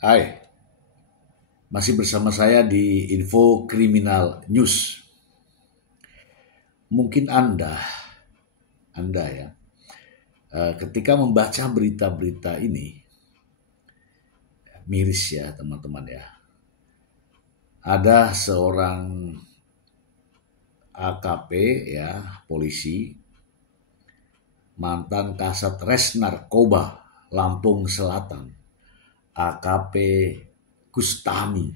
Hai, masih bersama saya di Info Kriminal News. Mungkin Anda ya, ketika membaca berita-berita ini, miris ya teman-teman ya. Ada seorang AKP ya, polisi, mantan Kasat Res Narkoba Lampung Selatan, AKP Kustami,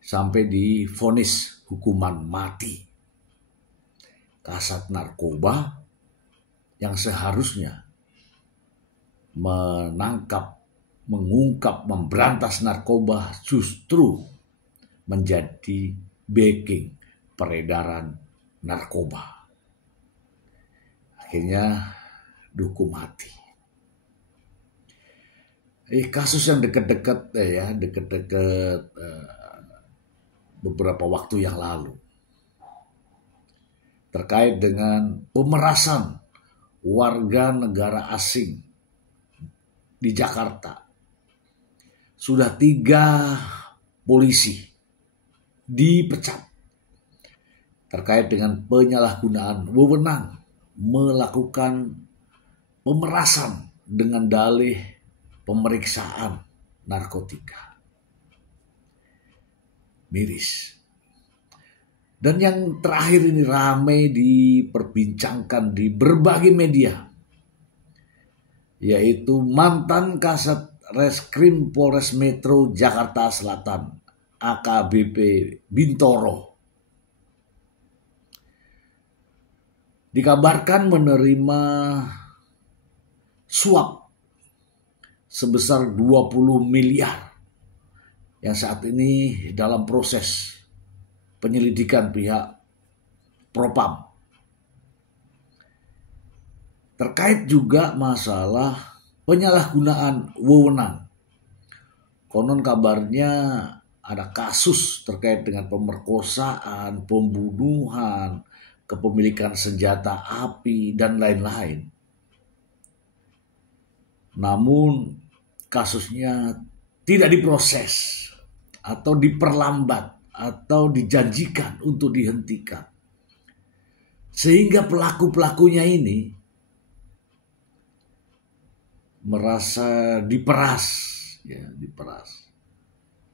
sampai divonis hukuman mati. Kasat narkoba yang seharusnya menangkap, mengungkap, memberantas narkoba justru menjadi backing peredaran narkoba. Akhirnya dihukum mati. Kasus yang dekat-dekat beberapa waktu yang lalu terkait dengan pemerasan warga negara asing di Jakarta. Sudah 3 polisi dipecat terkait dengan penyalahgunaan wewenang melakukan pemerasan dengan dalih pemeriksaan narkotika. Miris. Dan yang terakhir ini ramai diperbincangkan di berbagai media, yaitu mantan Kasat Reskrim Polres Metro Jakarta Selatan, AKBP Bintoro, dikabarkan menerima suap sebesar 20 miliar yang saat ini dalam proses penyelidikan pihak Propam. Terkait juga masalah penyalahgunaan wewenang. Konon kabarnya ada kasus terkait dengan pemerkosaan, pembunuhan, kepemilikan senjata api, dan lain-lain. Namun kasusnya tidak diproses atau diperlambat atau dijanjikan untuk dihentikan. Sehingga pelaku-pelakunya ini merasa diperas.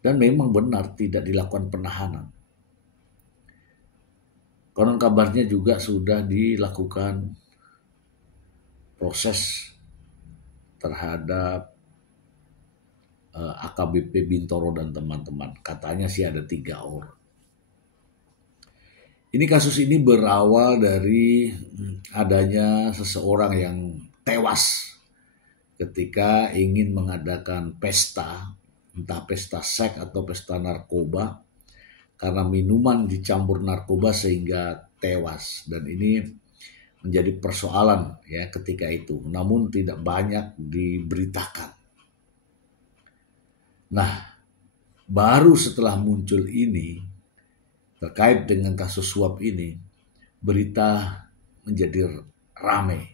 Dan memang benar tidak dilakukan penahanan. Konon kabarnya juga sudah dilakukan proses terhadap AKBP Bintoro dan teman-teman. Katanya sih ada 3 orang. Ini kasus ini berawal dari adanya seseorang yang tewas ketika ingin mengadakan pesta, entah pesta seks atau pesta narkoba, karena minuman dicampur narkoba sehingga tewas. Dan ini menjadi persoalan ya ketika itu, namun tidak banyak diberitakan. Nah, baru setelah muncul ini terkait dengan kasus suap ini, berita menjadi ramai.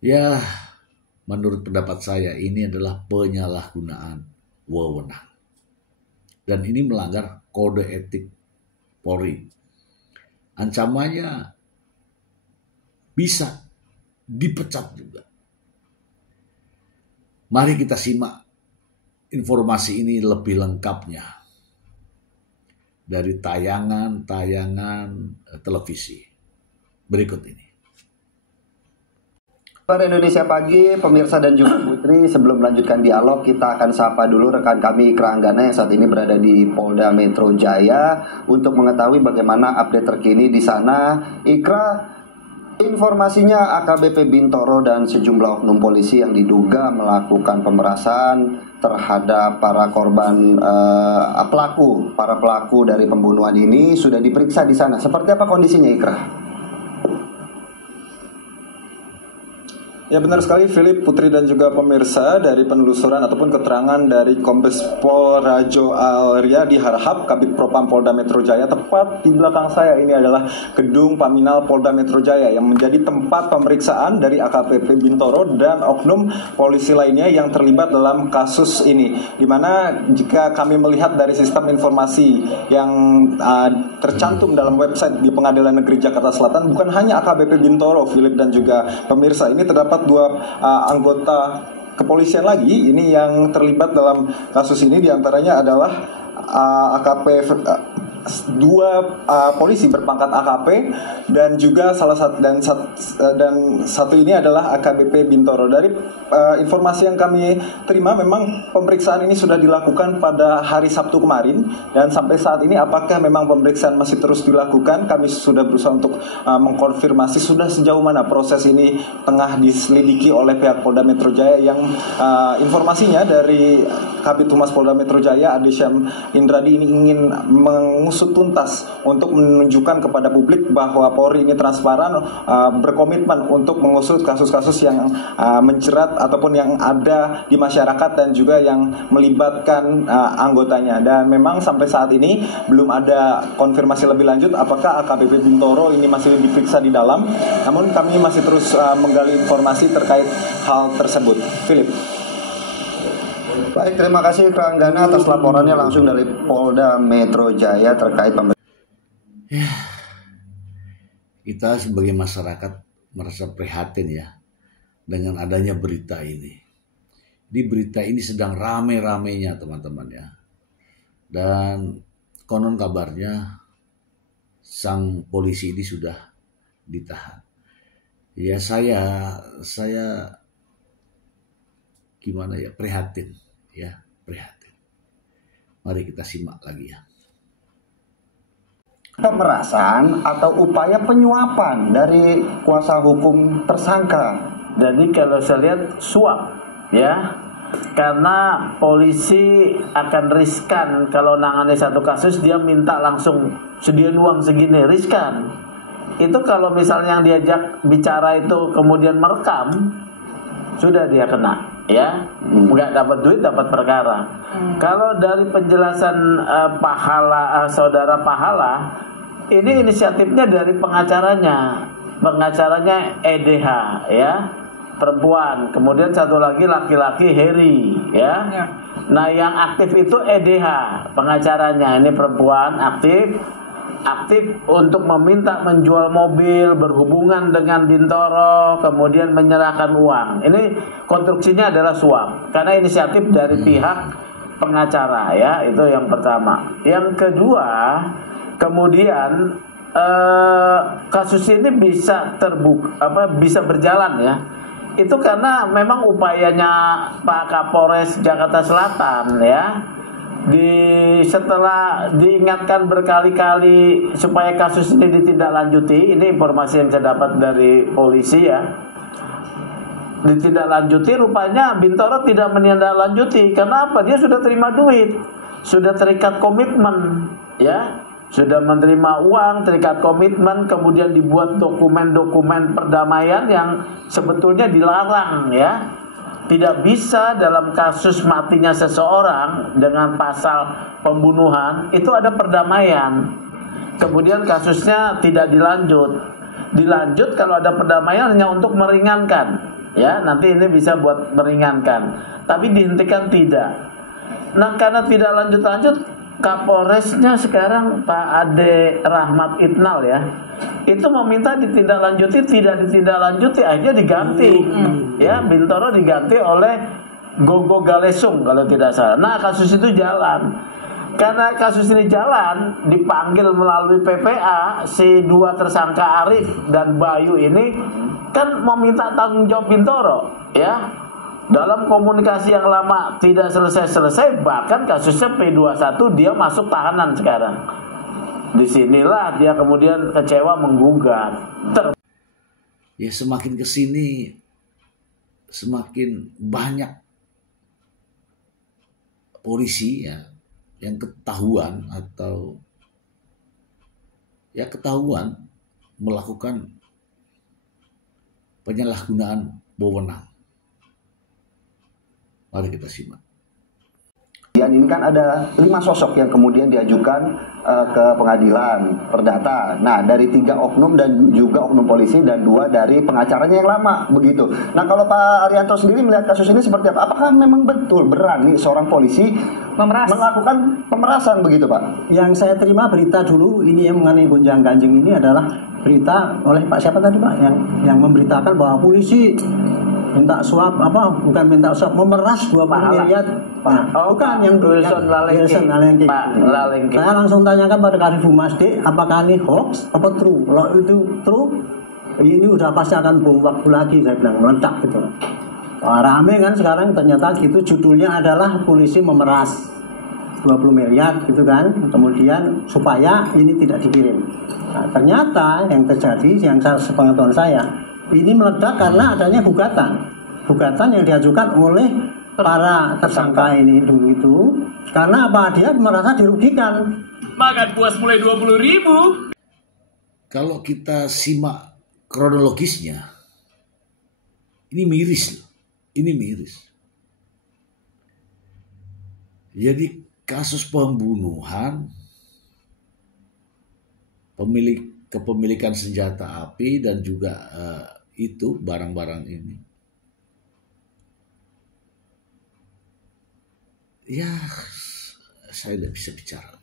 Ya, menurut pendapat saya ini adalah penyalahgunaan wewenang. Dan ini melanggar kode etik Polri. Ancamannya bisa dipecat juga. Mari kita simak informasi ini lebih lengkapnya dari tayangan televisi berikut ini. Pada Indonesia Pagi, pemirsa dan juga Putri, sebelum melanjutkan dialog, kita akan sapa dulu rekan kami Ikra Anggana yang saat ini berada di Polda Metro Jaya untuk mengetahui bagaimana update terkini di sana. Ikra, informasinya AKBP Bintoro dan sejumlah oknum polisi yang diduga melakukan pemerasan terhadap para korban, para pelaku dari pembunuhan ini sudah diperiksa di sana. Seperti apa kondisinya, Ikra? Ya benar sekali Philip, Putri dan juga pemirsa, dari penelusuran ataupun keterangan dari Kombes Pol Rajo Alriyadi Harahap, Kabid Propam Polda Metro Jaya. Tepat di belakang saya ini adalah gedung Paminal Polda Metro Jaya yang menjadi tempat pemeriksaan dari AKBP Bintoro dan oknum polisi lainnya yang terlibat dalam kasus ini. Dimana jika kami melihat dari sistem informasi yang tercantum dalam website di Pengadilan Negeri Jakarta Selatan, bukan hanya AKBP Bintoro, Philip dan juga pemirsa, ini terdapat dua anggota kepolisian lagi ini yang terlibat dalam kasus ini. Diantaranya adalah AKP dua polisi berpangkat AKP dan juga satu ini adalah AKBP Bintoro. Dari informasi yang kami terima, memang pemeriksaan ini sudah dilakukan pada hari Sabtu kemarin, dan sampai saat ini apakah memang pemeriksaan masih terus dilakukan, kami sudah berusaha untuk mengkonfirmasi sudah sejauh mana proses ini tengah diselidiki oleh pihak Polda Metro Jaya, yang informasinya dari Kabid Humas Polda Metro Jaya Adesyam Indradi ini ingin mengusut tuntas untuk menunjukkan kepada publik bahwa Polri ini transparan, berkomitmen untuk mengusut kasus-kasus yang menjerat ataupun yang ada di masyarakat dan juga yang melibatkan anggotanya. Dan memang sampai saat ini belum ada konfirmasi lebih lanjut apakah AKBP Bintoro ini masih diperiksa di dalam. Namun kami masih terus menggali informasi terkait hal tersebut. Philip. Baik, terima kasih Kang Gana atas laporannya langsung dari Polda Metro Jaya terkait Kita sebagai masyarakat merasa prihatin ya dengan adanya berita ini. Di berita ini sedang rame-ramenya teman-teman ya. Dan konon kabarnya sang polisi ini sudah ditahan. Ya saya gimana ya, prihatin. Ya, prihatin. Mari kita simak lagi ya. pemerasan atau upaya penyuapan dari kuasa hukum tersangka. Jadi kalau saya lihat suap ya, karena polisi akan riskan kalau nangani satu kasus dia minta langsung sediain uang segini, riskan. Itu kalau misalnya yang diajak bicara itu kemudian merekam, sudah dia kena ya, nggak dapat duit dapat perkara. Kalau dari penjelasan saudara Pahala, ini inisiatifnya dari pengacaranya EDH ya, perempuan, kemudian satu lagi laki-laki Heri ya. Nah yang aktif itu EDH pengacaranya, ini perempuan aktif untuk meminta menjual mobil, berhubungan dengan Bintoro, kemudian menyerahkan uang. Ini konstruksinya adalah suap karena inisiatif dari pihak pengacara ya, itu yang pertama. Yang kedua, kemudian kasus ini bisa bisa berjalan ya. Itu karena memang upayanya Pak Kapolres Jakarta Selatan ya, setelah diingatkan berkali-kali supaya kasus ini ditindaklanjuti. Ini informasi yang saya dapat dari polisi ya, ditindaklanjuti. Rupanya Bintoro tidak menindaklanjuti. Kenapa? Dia sudah terima duit, sudah terikat komitmen ya, sudah menerima uang, terikat komitmen, kemudian dibuat dokumen-dokumen perdamaian yang sebetulnya dilarang ya. Tidak bisa dalam kasus matinya seseorang dengan pasal pembunuhan itu ada perdamaian. Kemudian kasusnya tidak dilanjut kalau ada perdamaian hanya untuk meringankan ya, nanti ini bisa buat meringankan, tapi dihentikan tidak. Nah karena tidak lanjut Kapolresnya sekarang Pak Ade Rahmat Itnal ya, itu meminta ditindaklanjuti, tidak ditindaklanjuti, akhirnya diganti ya, Bintoro diganti oleh Gogo Galesung kalau tidak salah. Nah kasus itu jalan. Karena kasus ini jalan, dipanggil melalui PPA, si dua tersangka Arif dan Bayu ini kan meminta tanggung jawab Bintoro ya. Dalam komunikasi yang lama tidak selesai-selesai, bahkan kasusnya P21 dia masuk tahanan sekarang. Disinilah dia kemudian kecewa menggugat. Ya semakin kesini semakin banyak polisi ya yang ketahuan melakukan penyalahgunaan wewenang. Mari kita simak. Dan ini kan ada 5 sosok yang kemudian diajukan ke pengadilan perdata. Nah, dari 3 oknum dan juga oknum polisi dan 2 dari pengacaranya yang lama begitu. Nah, kalau Pak Arianto sendiri melihat kasus ini seperti apa? Apakah memang betul berani seorang polisi melakukan pemerasan begitu, Pak? Yang saya terima berita dulu ini yang mengenai gonjang ganjing ini adalah berita oleh Pak siapa tadi, Pak, yang memberitakan bahwa polisi minta suap, bukan minta suap, memeras 20 miliar. Bukan yang Wilson Lalengki. Pak Lalengki. Saya langsung tanyakan pada Kadif Humas, Dek, apakah ini hoax apa true? Kalau itu true, ini udah pasti akan bom waktu lagi, saya bilang, meledak gitu. Wah, rame kan sekarang, ternyata gitu, judulnya adalah polisi memeras 20 miliar gitu kan, kemudian supaya ini tidak dikirim. Nah, ternyata yang terjadi, yang sepengetahuan saya, ini meledak karena adanya gugatan yang diajukan oleh para tersangka ini dulu itu, karena apa, dia merasa dirugikan. Makan puas mulai 20.000. Kalau kita simak kronologisnya, ini miris loh. Ini miris. Jadi kasus pembunuhan, kepemilikan senjata api dan juga itu barang-barang ini. Ya, saya tidak bisa bicara.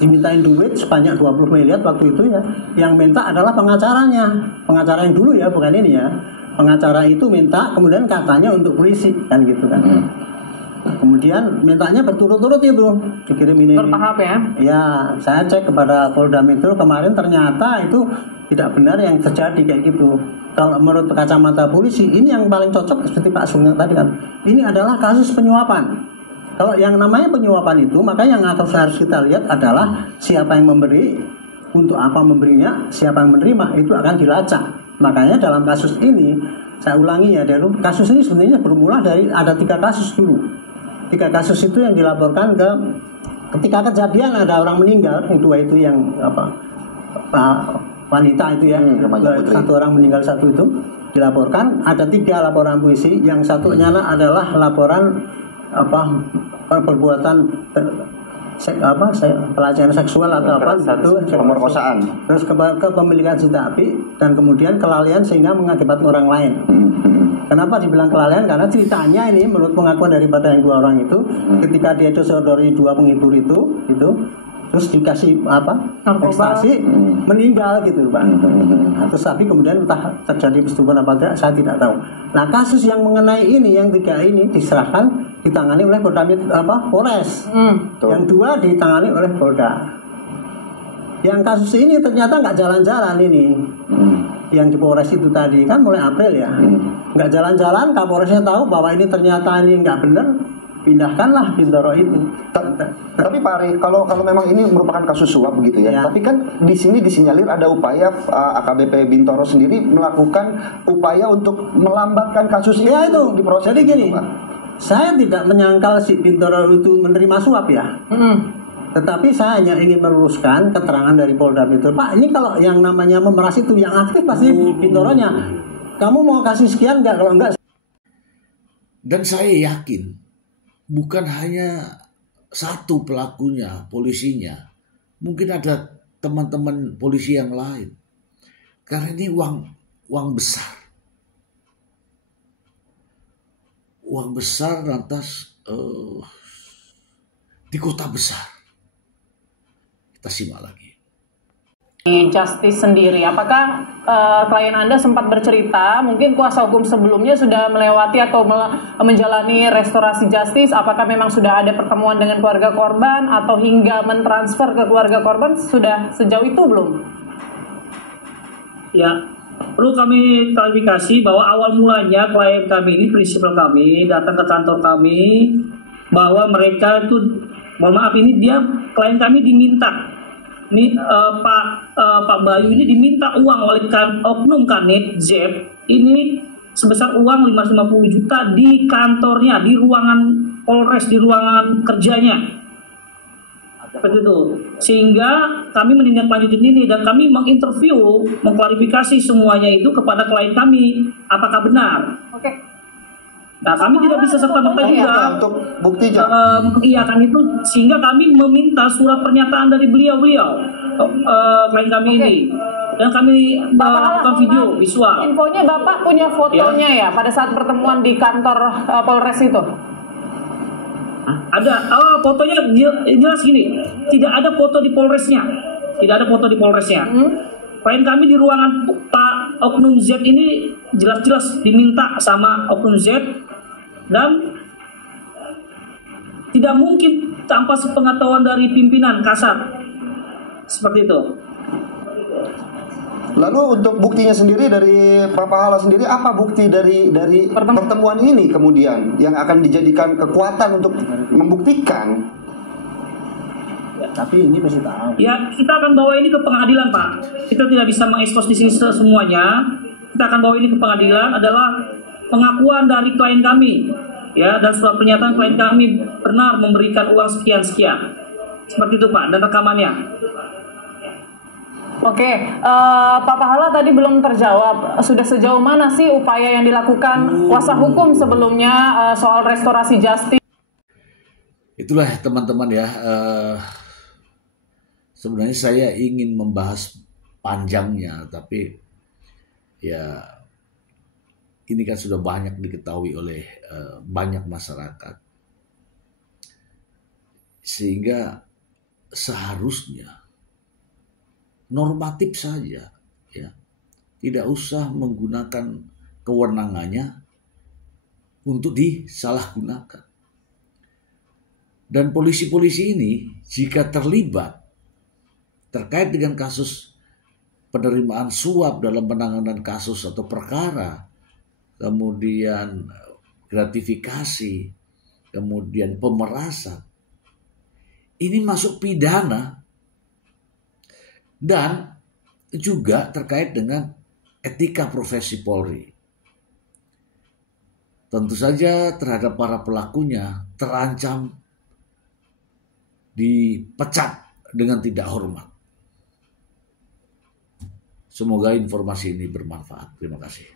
Dimintain duit sebanyak 20 miliar waktu itu ya. Yang minta adalah pengacaranya. Pengacara yang dulu ya, bukan ini ya. Pengacara itu minta, kemudian katanya untuk polisi kan gitu kan. Kemudian mintanya berturut-turut itu dikirim ini. Bertahap ya? Ya, saya cek kepada Polda Metro kemarin, ternyata itu tidak benar yang terjadi kayak gitu. Kalau menurut kacamata polisi, ini yang paling cocok seperti Pak Sugeng tadi kan. Ini adalah kasus penyuapan. Kalau yang namanya penyuapan itu, maka yang harus kita lihat adalah siapa yang memberi, untuk apa memberinya, siapa yang menerima, itu akan dilacak. Makanya dalam kasus ini, saya ulangi ya, kasus ini sebenarnya bermula dari ada 3 kasus dulu. 3 kasus itu yang dilaporkan ketika kejadian ada orang meninggal, yang 2 itu yang wanita itu ya, 1 orang meninggal, 1 itu dilaporkan. Ada 3 laporan polisi, yang satunya adalah laporan perbuatan pelecehan seksual atau itu pemerkosaan, terus kepemilikan senjata api, dan kemudian kelalaian sehingga mengakibatkan orang lain. Kenapa dibilang kelalaian? Karena ceritanya ini menurut pengakuan daripada yang 2 orang itu, ketika dia disodori 2 penghibur itu terus dikasih ekstasi, meninggal gitu, Pak. Nah, terus tapi kemudian entah terjadi persetubuhan apa tidak, saya tidak tahu. Nah, kasus yang mengenai ini, yang 3 ini diserahkan, ditangani oleh Polres. Yang 2 ditangani oleh Polda. Yang kasus ini ternyata nggak jalan-jalan ini. Yang di Polres itu tadi kan mulai April ya, nggak jalan-jalan. Kapolresnya tahu bahwa ini ternyata ini nggak benar, pindahkanlah Bintoro itu. Tapi Pak Ari, kalau memang ini merupakan kasus suap begitu ya, tapi kan di sini disinyalir ada upaya AKBP Bintoro sendiri melakukan upaya untuk melambatkan kasus ini. Ya itu diproses. Jadi gini, saya tidak menyangkal si Bintoro itu menerima suap ya. Tetapi saya hanya ingin meluruskan keterangan dari Polda Metro. Pak, ini kalau yang namanya memeras itu yang aktif pasti Bintoronya. Kamu mau kasih sekian nggak? Kalau enggak. Dan saya yakin bukan hanya 1 pelakunya, polisinya. Mungkin ada teman-teman polisi yang lain. Karena ini uang besar. Uang besar lantas di kota besar. Kita simak lagi. Di Justice sendiri, apakah klien Anda sempat bercerita, mungkin kuasa hukum sebelumnya sudah melewati atau menjalani restorasi justice, apakah memang sudah ada pertemuan dengan keluarga korban atau hingga mentransfer ke keluarga korban, sudah sejauh itu belum? Ya, perlu kami klarifikasi bahwa awal mulanya klien kami ini, prinsipal kami, datang ke kantor kami, bahwa mereka itu, mohon maaf ini klien kami diminta. Ini Pak Bayu ini diminta uang oleh oknum Kanit Z ini sebesar uang 550 juta di kantornya, di ruangan Polres, di ruangan kerjanya. Seperti itu. Sehingga kami menindaklanjuti ini dan kami menginterview, mengklarifikasi semuanya itu kepada klien kami, apakah benar. Oke. Nah, kami tidak bisa serta-merta juga Untuk bukti mengiyakan itu, sehingga kami meminta surat pernyataan dari beliau-beliau, klien kami ini. Dan kami melakukan video visual. Infonya Bapak punya fotonya ya pada saat pertemuan di kantor Polres itu? Ada, fotonya jelas gini, tidak ada foto di Polresnya, tidak ada foto di Polresnya. Klien kami di ruangan Pak Oknum Z ini jelas-jelas diminta sama Oknum Z dan tidak mungkin tanpa sepengetahuan dari pimpinan Kasat, seperti itu. Lalu untuk buktinya sendiri dari Pak Pahala sendiri, apa bukti dari pertemuan ini kemudian yang akan dijadikan kekuatan untuk membuktikan? Tapi ini masih tahu. Ya, kita akan bawa ini ke pengadilan, Pak. Kita tidak bisa mengekspos di sini semuanya. Kita akan bawa ini ke pengadilan, adalah pengakuan dari klien kami, ya, dan surat pernyataan klien kami benar memberikan uang sekian-sekian. Seperti itu, Pak, dan rekamannya. Oke, Pak Pahala tadi belum terjawab. Sudah sejauh mana sih upaya yang dilakukan kuasa hukum sebelumnya soal restorasi justice? Itulah teman-teman ya. Sebenarnya saya ingin membahas panjangnya, tapi ya ini kan sudah banyak diketahui oleh banyak masyarakat, sehingga seharusnya normatif saja, ya, tidak usah menggunakan kewenangannya untuk disalahgunakan. Dan polisi-polisi ini jika terlibat terkait dengan kasus penerimaan suap dalam penanganan kasus atau perkara, kemudian gratifikasi, kemudian pemerasan, ini masuk pidana. Dan juga terkait dengan etika profesi Polri. Tentu saja terhadap para pelakunya terancam dipecat dengan tidak hormat. Semoga informasi ini bermanfaat. Terima kasih.